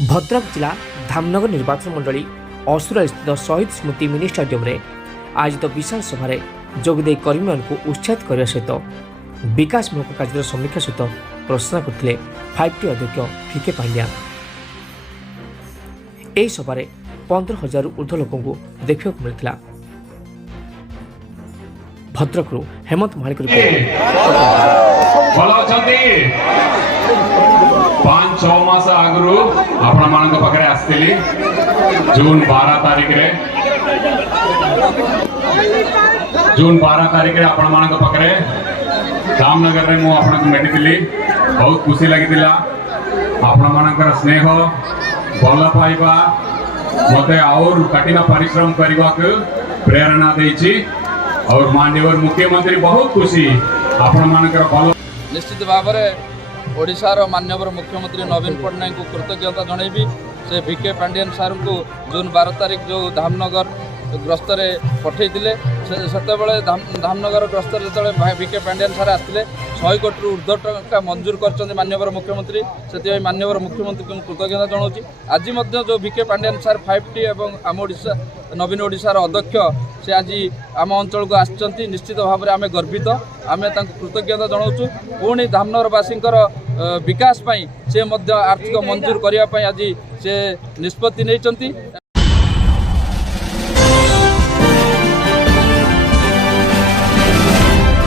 भद्रक जिला धामनगर निर्वाचन मंडली असुरा स्थित शहीद स्मृति मिनी स्टाडियम रे आयोजित विशाल सभार जोगदे कर्मी को उत्साहित करने सहित विकासमूलक कार्य समीक्षा सहित प्रशंसा करते 5T अध्यक्ष VK पांड्या। यह सभार 15,000 ऊर्ध्व लोक देखा मिलता। भद्रक हेमंत महालिक पांच छह मास आगु आपण मान पाखे आसती जून 12 तारीख रे आपण मान पाखे धामनगर रे मु आपन मेटिली बहुत खुशी लगी आपण मान स्नेह भल पाइबा मते और कठिन परिश्रम करने को प्रेरणा देछि और माननीय मुख्यमंत्री बहुत खुशी आपण मान भल निश्चित भाव ओडिशार माननीय मुख्यमंत्री नवीन पट्टनायक को कृतज्ञता जनइबी से VK पांड्यन सार को जून 12 तारीख जो धामनगर ग्रस्त पठे से धामनगर ग्रस्त जो VK पांड्यन सार आसते 100 कोटी ऊर्ध्व टंका मंजूर कर माननीय मुख्यमंत्री से माननीय मुख्यमंत्री को कृतज्ञता जनाऊँगी। आज जो VK पांड्यन सार 5T एवं आम ओडिशा नवीन ओडिशार अध्यक्ष से आज आम अंचल को आसचंती निश्चित भाव में आम गर्वित आम कृतज्ञता जनाऊँ। पुणी धामनगरवासी विकास से आर्थिक मंजूर करने आज से निष्पत्ति नहीं।